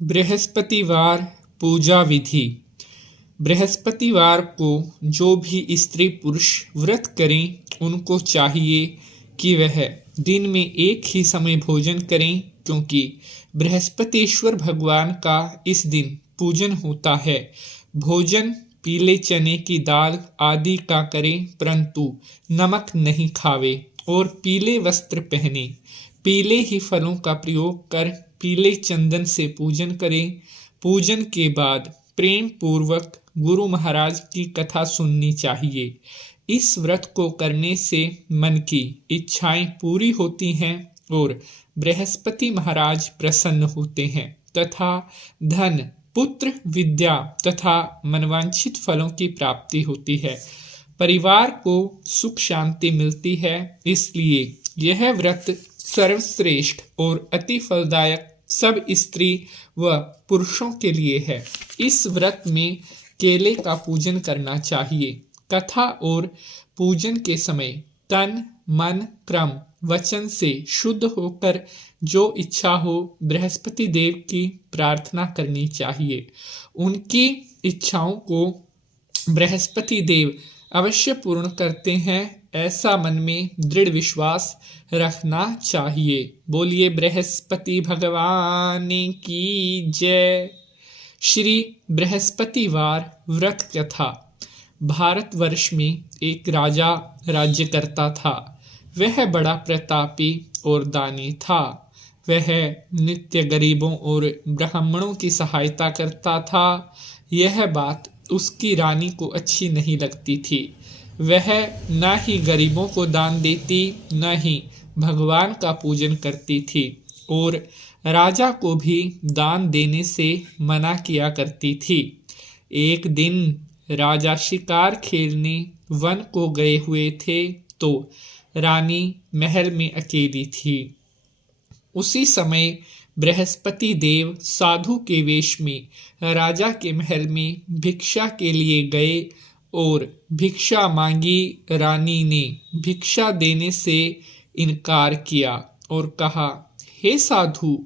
बृहस्पतिवार पूजा विधि। बृहस्पतिवार को जो भी स्त्री पुरुष व्रत करें उनको चाहिए कि वह दिन में एक ही समय भोजन करें, क्योंकि बृहस्पतिश्वर भगवान का इस दिन पूजन होता है। भोजन पीले चने की दाल आदि का करें, परंतु नमक नहीं खावे और पीले वस्त्र पहने। पीले ही फलों का प्रयोग कर पीले चंदन से पूजन करें। पूजन के बाद प्रेम पूर्वक गुरु महाराज की कथा सुननी चाहिए। इस व्रत को करने से मन की इच्छाएं पूरी होती हैं और बृहस्पति महाराज प्रसन्न होते हैं तथा धन, पुत्र, विद्या तथा मनवांछित फलों की प्राप्ति होती है। परिवार को सुख शांति मिलती है। इसलिए यह व्रत सर्वश्रेष्ठ और अति फलदायक सब स्त्री व पुरुषों के लिए है। इस व्रत में केले का पूजन करना चाहिए। कथा और पूजन के समय तन, मन, क्रम, वचन से शुद्ध होकर जो इच्छा हो बृहस्पति देव की प्रार्थना करनी चाहिए। उनकी इच्छाओं को बृहस्पति देव अवश्य पूर्ण करते हैं, ऐसा मन में दृढ़ विश्वास रखना चाहिए। बोलिए बृहस्पति भगवान की जय। श्री बृहस्पतिवार व्रत कथा। भारतवर्ष में एक राजा राज्य करता था। वह बड़ा प्रतापी और दानी था। वह नित्य गरीबों और ब्राह्मणों की सहायता करता था। यह बात उसकी रानी को अच्छी नहीं लगती थी। वह न ही गरीबों को दान देती, न ही भगवान का पूजन करती थी और राजा को भी दान देने से मना किया करती थी। एक दिन राजा शिकार खेलने वन को गए हुए थे तो रानी महल में अकेली थी। उसी समय बृहस्पति देव साधु के वेश में राजा के महल में भिक्षा के लिए गए और भिक्षा मांगी। रानी ने भिक्षा देने से इनकार किया और कहा, हे साधु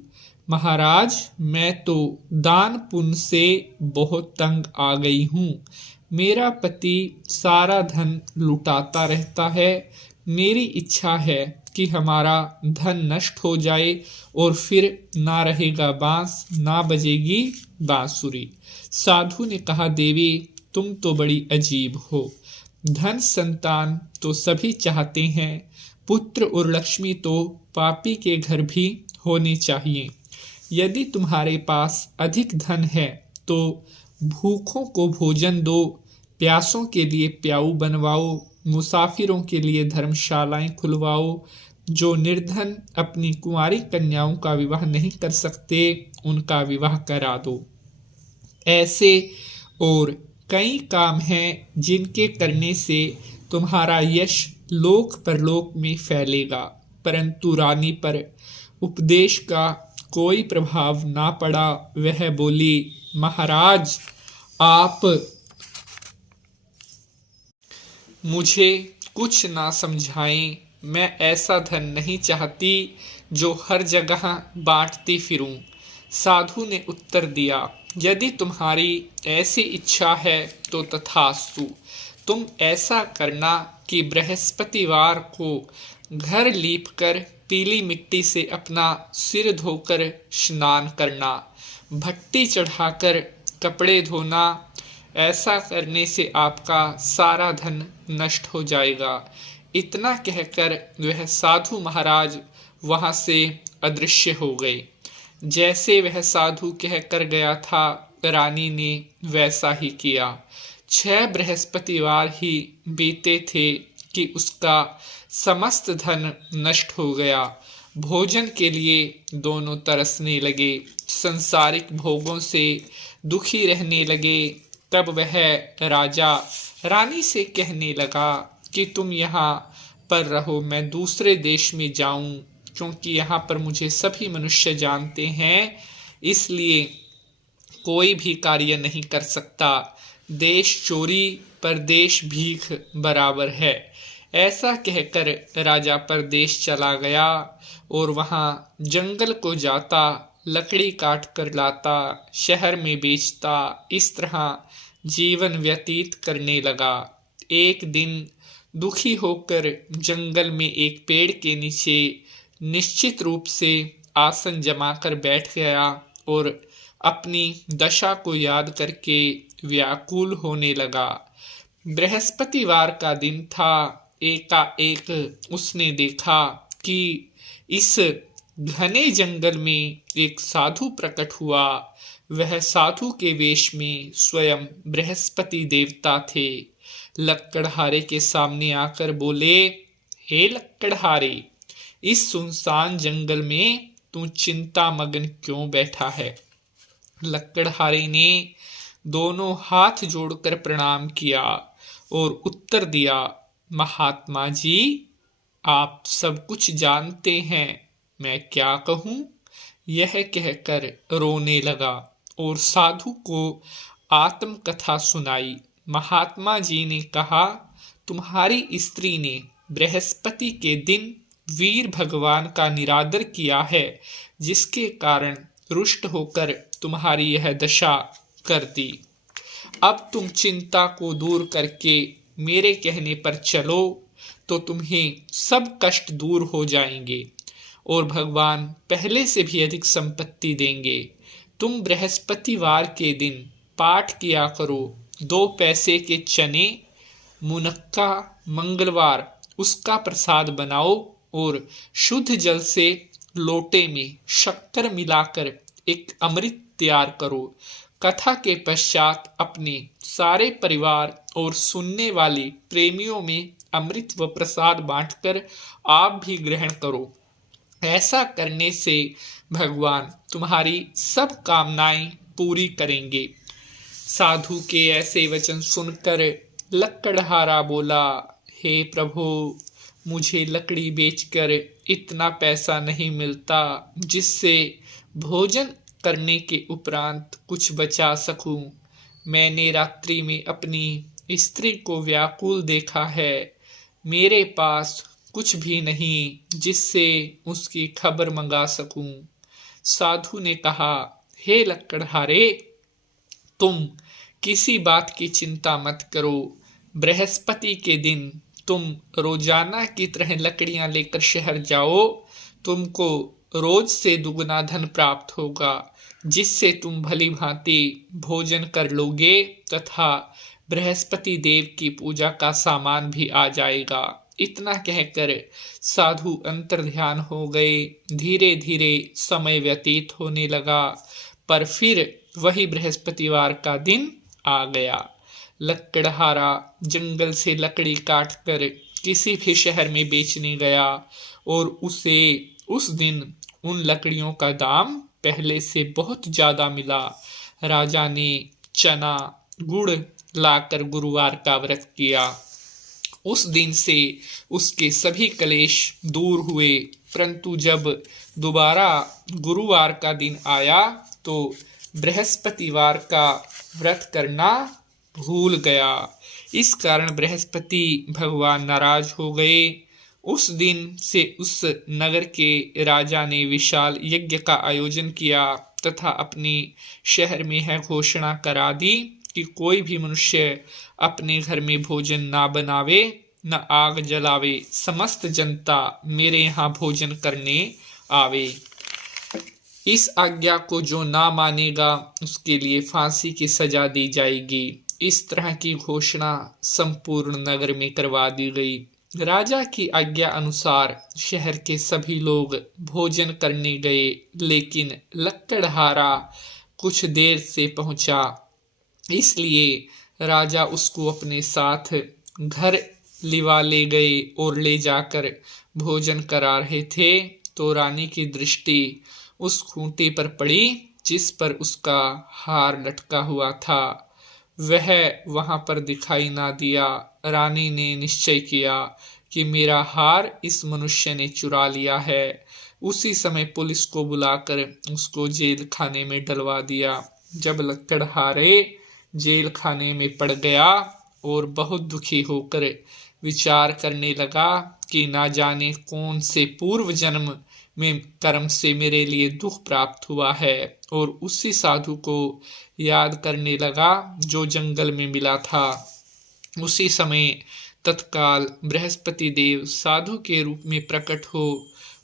महाराज, मैं तो दान पुण्य से बहुत तंग आ गई हूँ। मेरा पति सारा धन लुटाता रहता है। मेरी इच्छा है कि हमारा धन नष्ट हो जाए और फिर ना रहेगा बांस, ना बजेगी बांसुरी। साधु ने कहा, देवी तुम तो बड़ी अजीब हो। धन संतान तो सभी चाहते हैं, पुत्र और लक्ष्मी तो पापी के घर भी होने चाहिए। यदि तुम्हारे पास अधिक धन है तो भूखों को भोजन दो, प्यासों के लिए प्याऊ बनवाओ, मुसाफिरों के लिए धर्मशालाएं खुलवाओ। जो निर्धन अपनी कुंवारी कन्याओं का विवाह नहीं कर सकते उनका विवाह करा दो। ऐसे और कई काम हैं जिनके करने से तुम्हारा यश लोक परलोक में फैलेगा। परंतु रानी पर उपदेश का कोई प्रभाव ना पड़ा। वह बोली, महाराज आप मुझे कुछ ना समझाएं। मैं ऐसा धन नहीं चाहती जो हर जगह बांटती फिरूं। साधु ने उत्तर दिया, यदि तुम्हारी ऐसी इच्छा है तो तथास्तु। तुम ऐसा करना कि बृहस्पतिवार को घर लीपकर पीली मिट्टी से अपना सिर धोकर स्नान करना, भट्टी चढ़ाकर कपड़े धोना। ऐसा करने से आपका सारा धन नष्ट हो जाएगा। इतना कहकर वह साधु महाराज वहां से अदृश्य हो गए। जैसे वह साधु कहकर गया था, रानी ने वैसा ही किया। 6 बृहस्पतिवार ही बीते थे कि उसका समस्त धन नष्ट हो गया। भोजन के लिए दोनों तरसने लगे, संसारिक भोगों से दुखी रहने लगे। तब वह राजा रानी से कहने लगा कि तुम यहाँ पर रहो, मैं दूसरे देश में जाऊं, क्योंकि यहाँ पर मुझे सभी मनुष्य जानते हैं, इसलिए कोई भी कार्य नहीं कर सकता। देश चोरी परदेश भीख बराबर है। ऐसा कहकर राजा परदेश चला गया और वहाँ जंगल को जाता लकड़ी काट कर लाता, शहर में बेचता, इस तरह जीवन व्यतीत करने लगा। एक दिन दुखी होकर जंगल में एक पेड़ के नीचे निश्चित रूप से आसन जमाकर बैठ गया और अपनी दशा को याद करके व्याकुल होने लगा। बृहस्पतिवार का दिन था। एकाएक उसने देखा कि इस घने जंगल में एक साधु प्रकट हुआ। वह साधु के वेश में स्वयं बृहस्पति देवता थे। लक्कड़हारे के सामने आकर बोले, हे लक्कड़हारे, इस सुनसान जंगल में तू चिंता मगन क्यों बैठा है? लक्कड़हारे ने दोनों हाथ जोड़कर प्रणाम किया और उत्तर दिया, महात्मा जी, आप सब कुछ जानते हैं, मैं क्या कहूँ? यह कहकर रोने लगा और साधु को आत्मकथा सुनाई। महात्मा जी ने कहा, तुम्हारी स्त्री ने बृहस्पति के दिन वीर भगवान का निरादर किया है, जिसके कारण रुष्ट होकर तुम्हारी यह दशा कर दी। अब तुम चिंता को दूर करके मेरे कहने पर चलो तो तुम्हें सब कष्ट दूर हो जाएंगे और भगवान पहले से भी अधिक संपत्ति देंगे। तुम बृहस्पतिवार के दिन पाठ किया करो, 2 पैसे के चने, मुनक्का, मंगलवार उसका प्रसाद बनाओ और शुद्ध जल से लोटे में शक्कर मिलाकर एक अमृत तैयार करो। कथा के पश्चात अपने सारे परिवार और सुनने वाले प्रेमियों में अमृत व प्रसाद बांटकर आप भी ग्रहण करो। ऐसा करने से भगवान तुम्हारी सब कामनाएं पूरी करेंगे। साधु के ऐसे वचन सुनकर लक्कड़हारा बोला, हे प्रभु, मुझे लकड़ी बेचकर इतना पैसा नहीं मिलता जिससे भोजन करने के उपरांत कुछ बचा सकूं। मैंने रात्रि में अपनी स्त्री को व्याकुल देखा है। मेरे पास कुछ भी नहीं जिससे उसकी खबर मंगा सकूं। साधु ने कहा, हे लक्कड़हारे, तुम किसी बात की चिंता मत करो। बृहस्पति के दिन तुम रोजाना की तरह लकड़ियां लेकर शहर जाओ। तुमको रोज से दुगना धन प्राप्त होगा, जिससे तुम भली भांति भोजन कर लोगे तथा बृहस्पति देव की पूजा का सामान भी आ जाएगा। इतना कहकर साधु अंतर्ध्यान हो गए। धीरे धीरे समय व्यतीत होने लगा, पर फिर वही बृहस्पतिवार का दिन आ गया। लक्कड़हारा जंगल से लकड़ी काटकर किसी भी शहर में बेचने गया और उसे उस दिन उन लकड़ियों का दाम पहले से बहुत ज्यादा मिला। राजा ने चना गुड़ लाकर गुरुवार का व्रत किया। उस दिन से उसके सभी क्लेश दूर हुए, परंतु जब दोबारा गुरुवार का दिन आया तो बृहस्पतिवार का व्रत करना भूल गया। इस कारण बृहस्पति भगवान नाराज हो गए। उस दिन से उस नगर के राजा ने विशाल यज्ञ का आयोजन किया तथा अपने शहर में यह घोषणा करा दी कि कोई भी मनुष्य अपने घर में भोजन ना बनावे, न आग जलावे। समस्त जनता मेरे यहाँ भोजन करने आवे। इस आज्ञा को जो ना मानेगा उसके लिए फांसी की सजा दी जाएगी। इस तरह की घोषणा संपूर्ण नगर में करवा दी गई। राजा की आज्ञा अनुसार शहर के सभी लोग भोजन करने गए, लेकिन लक्कड़हारा कुछ देर से पहुंचा, इसलिए राजा उसको अपने साथ घर लिवा ले गए और ले जाकर भोजन करा रहे थे तो रानी की दृष्टि उस खूंटी पर पड़ी जिस पर उसका हार लटका हुआ था। वह वहां पर दिखाई ना दिया। रानी ने निश्चय किया कि मेरा हार इस मनुष्य ने चुरा लिया है। उसी समय पुलिस को बुलाकर उसको जेल खाने में डलवा दिया। जब लक्कड़हारे जेल खाने में पड़ गया और बहुत दुखी होकर विचार करने लगा कि ना जाने कौन से पूर्व जन्म में कर्म से मेरे लिए दुख प्राप्त हुआ है। और उसी साधु को याद करने लगा जो जंगल में मिला था। उसी समय तत्काल बृहस्पति देव साधु के रूप में प्रकट हो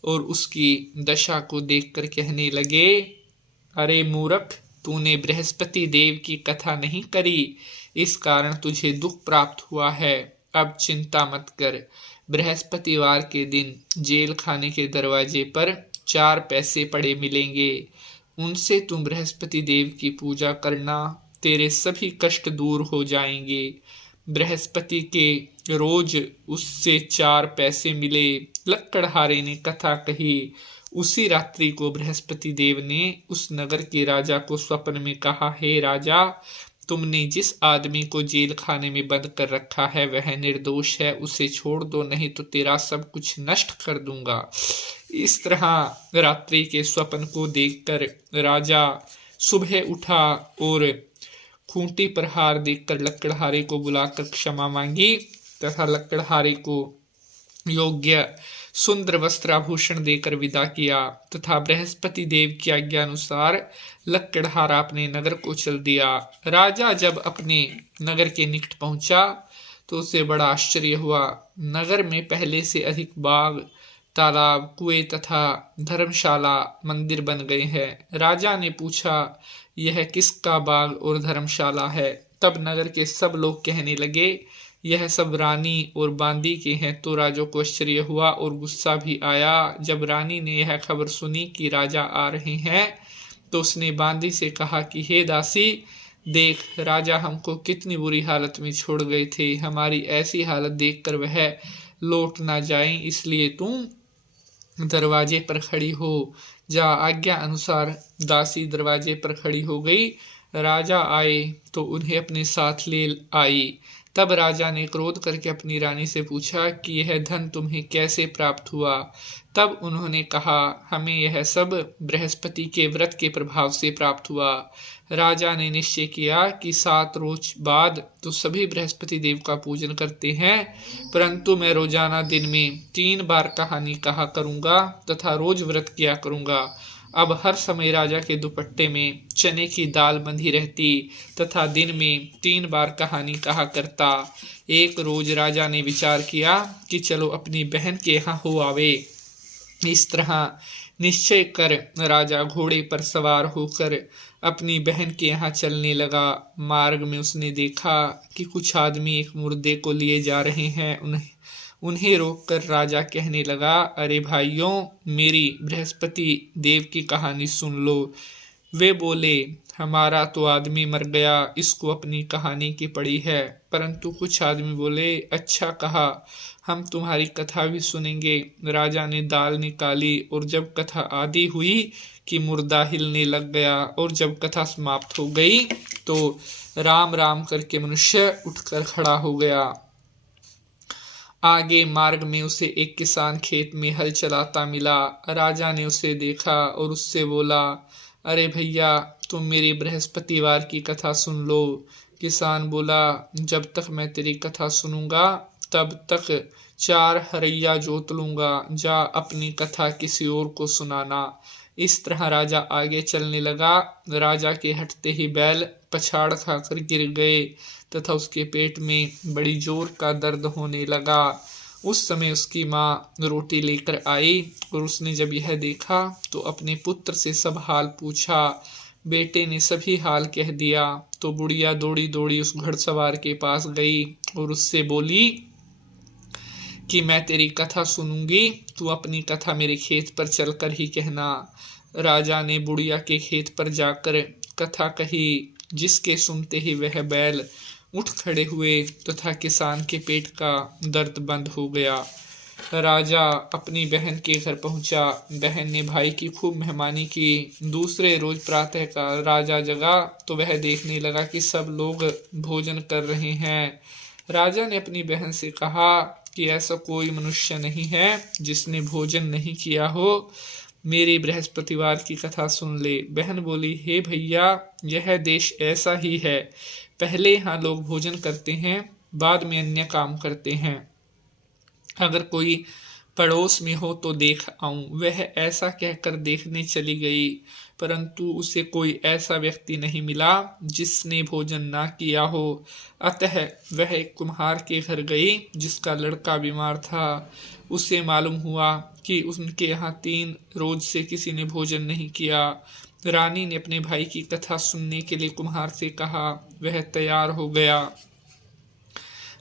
और उसकी दशा को देखकर कहने लगे, अरे मूर्ख, तूने बृहस्पति देव की कथा नहीं करी, इस कारण तुझे दुख प्राप्त हुआ है। अब चिंता मत कर। बृहस्पतिवार के दिन जेल खाने के दरवाजे पर 4 पैसे पड़े मिलेंगे। उनसे तुम बृहस्पति देव की पूजा करना, तेरे सभी कष्ट दूर हो जाएंगे। बृहस्पति के रोज उससे 4 पैसे मिले। लक्कड़हारे ने कथा कही। उसी रात्रि को बृहस्पति देव ने उस नगर के राजा को स्वप्न में कहा, हे राजा, तुमने जिस आदमी को जेल खाने में बंद कर रखा है वह निर्दोष है, उसे छोड़ दो, नहीं तो तेरा सब कुछ नष्ट कर दूंगा। इस तरह रात्रि के स्वप्न को देखकर राजा सुबह उठा और खूंटी पर हार देखकर लक्कड़हारे को बुलाकर क्षमा मांगी तथा लक्कड़हारे को योग्य सुंदर वस्त्राभूषण देकर विदा किया तथा बृहस्पति देव की आज्ञा अनुसार लक्कड़हारा अपने नगर को चल दिया। राजा जब अपने नगर के निकट पहुंचा तो उसे बड़ा आश्चर्य हुआ। नगर में पहले से अधिक बाग, तालाब, कुएं तथा धर्मशाला, मंदिर बन गए हैं। राजा ने पूछा, यह किसका बाग और धर्मशाला है? तब नगर के सब लोग कहने लगे, यह सब रानी और बांदी के हैं। तो राजा को आश्चर्य हुआ और गुस्सा भी आया। जब रानी ने यह खबर सुनी कि राजा आ रहे हैं तो उसने बांदी से कहा कि हे दासी, देख, राजा हमको कितनी बुरी हालत में छोड़ गए थे। हमारी ऐसी हालत देखकर वह लौट ना जाए, इसलिए तुम दरवाजे पर खड़ी हो जा। आज्ञा अनुसार दासी दरवाजे पर खड़ी हो गई। राजा आए तो उन्हें अपने साथ ले आई। तब राजा ने क्रोध करके अपनी रानी से पूछा कि यह धन तुम्हें कैसे प्राप्त हुआ? तब उन्होंने कहा, हमें यह सब बृहस्पति के व्रत के प्रभाव से प्राप्त हुआ। राजा ने निश्चय किया कि 7 रोज बाद तो सभी बृहस्पति देव का पूजन करते हैं, परंतु मैं रोजाना दिन में 3 बार कहानी कहा करूंगा तथा रोज व्रत किया करूंगा। अब हर समय राजा के दुपट्टे में चने की दाल बंधी रहती तथा दिन में 3 बार कहानी कहा करता। एक रोज राजा ने विचार किया कि चलो अपनी बहन के यहाँ हो आवे। इस तरह निश्चय कर राजा घोड़े पर सवार होकर अपनी बहन के यहाँ चलने लगा। मार्ग में उसने देखा कि कुछ आदमी एक मुर्दे को लिए जा रहे हैं। उन्हें रोककर राजा कहने लगा, अरे भाइयों, मेरी बृहस्पति देव की कहानी सुन लो। वे बोले, हमारा तो आदमी मर गया, इसको अपनी कहानी की पड़ी है। परंतु कुछ आदमी बोले, अच्छा कहा, हम तुम्हारी कथा भी सुनेंगे। राजा ने दाल निकाली और जब कथा आदि हुई कि मुर्दा हिलने लग गया और जब कथा समाप्त हो गई तो राम राम करके मनुष्य उठकर खड़ा हो गया। आगे मार्ग में उसे एक किसान खेत में हल चलाता मिला। राजा ने उसे देखा और उससे बोला, अरे भैया, तुम मेरी बृहस्पतिवार की कथा सुन लो। किसान बोला, जब तक मैं तेरी कथा सुनूंगा तब तक 4 हरैया जोत लूंगा। जा अपनी कथा किसी और को सुनाना। इस तरह राजा आगे चलने लगा। राजा के हटते ही बैल पछाड़ खाकर गिर गए तथा उसके पेट में बड़ी जोर का दर्द होने लगा। उस समय उसकी माँ रोटी लेकर आई और उसने जब यह देखा तो अपने पुत्र से सब हाल पूछा। बेटे ने सभी हाल कह दिया तो बुढ़िया दौड़ी दौड़ी उस घुड़सवार के पास गई और उससे बोली कि मैं तेरी कथा सुनूंगी, तू अपनी कथा मेरे खेत पर चलकर ही कहना। राजा ने बुढ़िया के खेत पर जाकर कथा कही, जिसके सुनते ही वह बैल उठ खड़े हुए तथा किसान के पेट का दर्द बंद हो गया। राजा अपनी बहन के घर पहुंचा। बहन ने भाई की खूब मेहमानी की। दूसरे रोज प्रातःकाल राजा जगा तो वह देखने लगा कि सब लोग भोजन कर रहे हैं। राजा ने अपनी बहन से कहा कि ऐसा कोई मनुष्य नहीं है जिसने भोजन नहीं किया हो, मेरी बृहस्पतिवार की कथा सुन ले। बहन बोली, हे भैया, यह देश ऐसा ही है, पहले यहाँ लोग भोजन करते हैं, बाद में अन्य काम करते हैं। अगर कोई पड़ोस में हो तो देख आऊं। वह ऐसा कहकर देखने चली गई, परंतु उसे कोई ऐसा व्यक्ति नहीं मिला जिसने भोजन ना किया हो। अतः वह एक कुम्हार के घर गई जिसका लड़का बीमार था। उसे मालूम हुआ कि उनके यहाँ 3 रोज से किसी ने भोजन नहीं किया। रानी ने अपने भाई की कथा सुनने के लिए कुम्हार से कहा। वह तैयार हो गया।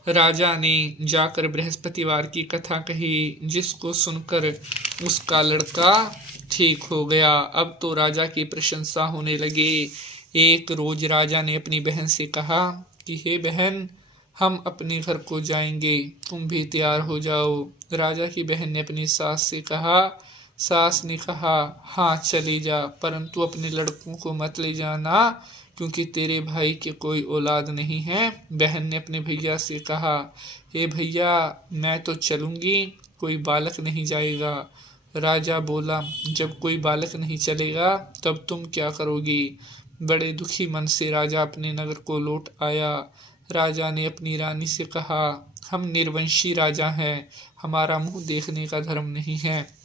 राजा ने जाकर बृहस्पतिवार की कथा कही, जिसको सुनकर उसका लड़का ठीक हो गया। अब तो राजा की प्रशंसा होने लगी। एक रोज राजा ने अपनी बहन से कहा कि हे बहन, हम अपने घर को जाएंगे, तुम भी तैयार हो जाओ। राजा की बहन ने अपनी सास से कहा। सास ने कहा, हाँ चली जा, परंतु अपने लड़कों को मत ले जाना, क्योंकि तेरे भाई के कोई औलाद नहीं है। बहन ने अपने भैया से कहा, हे भैया, मैं तो चलूंगी, कोई बालक नहीं जाएगा। राजा बोला, जब कोई बालक नहीं चलेगा तब तुम क्या करोगी। बड़े दुखी मन से राजा अपने नगर को लौट आया। राजा ने अपनी रानी से कहा, हम निर्वंशी राजा हैं, हमारा मुंह देखने का धर्म नहीं है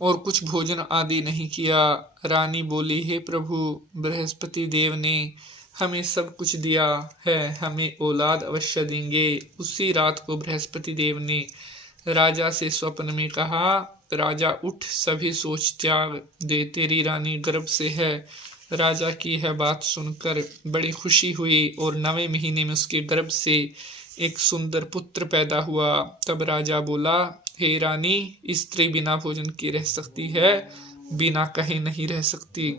और कुछ भोजन आदि नहीं किया। रानी बोली, हे प्रभु, बृहस्पति देव ने हमें सब कुछ दिया है, हमें औलाद अवश्य देंगे। उसी रात को बृहस्पति देव ने राजा से स्वप्न में कहा, राजा उठ, सभी सोच त्याग दे, तेरी रानी गर्भ से है। राजा की यह बात सुनकर बड़ी खुशी हुई और 9वें महीने में उसके गर्भ से एक सुंदर पुत्र पैदा हुआ। तब राजा बोला, हे रानी, स्त्री बिना भोजन के रह सकती है, बिना कहे नहीं रह सकती।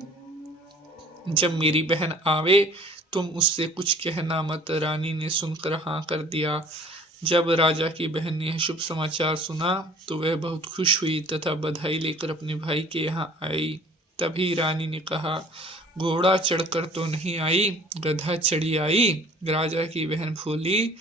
जब मेरी बहन आवे तुम उससे कुछ कहना मत। रानी ने सुनकर हाँ कर दिया। जब राजा की बहन ने यह शुभ समाचार सुना तो वह बहुत खुश हुई तथा बधाई लेकर अपने भाई के यहाँ आई। तभी रानी ने कहा, घोड़ा चढ़कर तो नहीं आई, गधा चढ़ी आई। राजा की बहन बोली,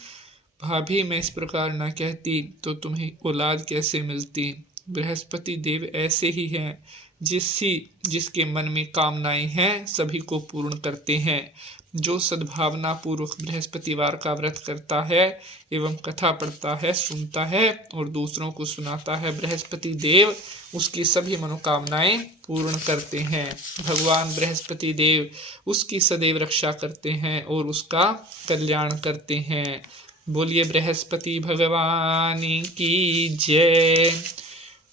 भाभी, मैं इस प्रकार न कहती तो तुम्हें औलाद कैसे मिलती। बृहस्पति देव ऐसे ही हैं, जिसके मन में कामनाएं हैं सभी को पूर्ण करते हैं। जो सद्भावना पूर्वक बृहस्पतिवार का व्रत करता है एवं कथा पढ़ता है, सुनता है और दूसरों को सुनाता है, बृहस्पति देव उसकी सभी मनोकामनाएं पूर्ण करते हैं। भगवान बृहस्पति देव उसकी सदैव रक्षा करते हैं और उसका कल्याण करते हैं। बोलिए बृहस्पति भगवान की जय।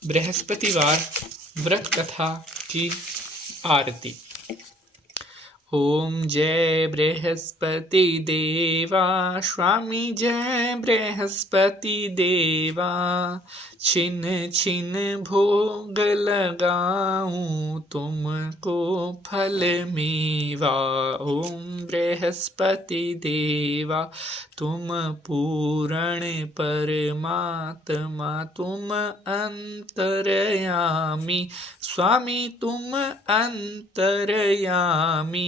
बृहस्पतिवार व्रत कथा की आरती। ओम जय बृहस्पति देवा, स्वामी जय बृहस्पति देवा। छिन छिन भोग लगाऊं तुमको फल मेवा। ओम बृहस्पति देवा, तुम पूर्ण परमात्मा, तुम अंतर्यामी, स्वामी तुम अंतर्यामी।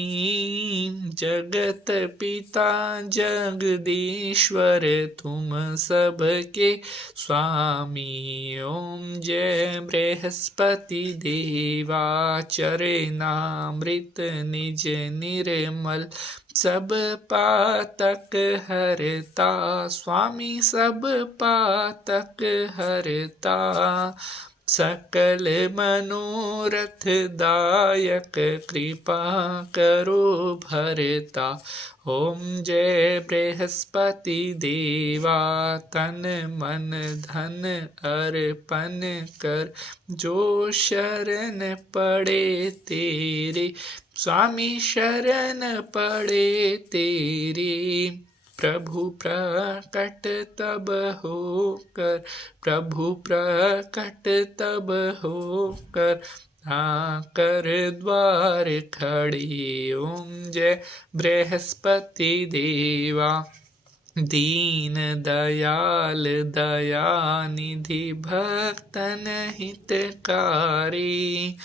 जगत पिता जगदीश्वर, तुम सबके स्वामी। ओम जय बृहस्पति देवा, चरणामृत निज निर्मल, सब पातक हरता, स्वामी सब पातक हरता। सकल मनोरथ दायक, कृपा करो भरता। ओम जय बृहस्पति देवा, तन मन धन अर्पण कर, जो शरण पड़े तेरे, स्वामी शरण पड़े तेरे। प्रभु प्रकट तब होकर, प्रभु प्रकट तब होकर, आकर द्वार खड़े। ओम जय बृहस्पति देवा, दीन दयाल दयानिधि, भक्तन हितकारी,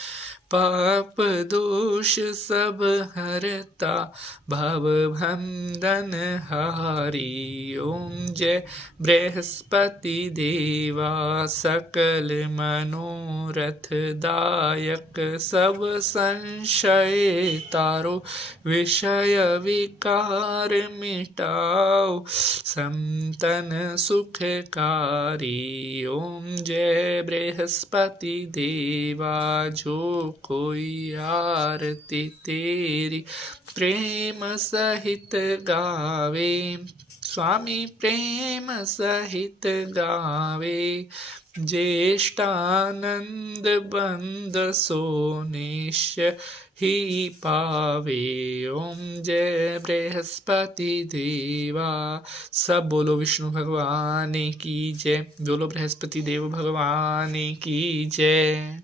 पाप दोष सब हरता भव बंधन हारी। ओम जय बृहस्पति देवा सकल मनोरथ दायक सब संशय तारो विषय विकार मिटाओ संतन सुखकारी। ओम जय बृहस्पति देवा जो कोई आरती तेरी प्रेम सहित गावे स्वामी प्रेम सहित गावे ज्येष्ठानंद बंद सो निश्चय ही पावे। ओम जय बृहस्पति देवा। सब बोलो विष्णु भगवान की जय, बोलो बृहस्पति देव भगवान की जय।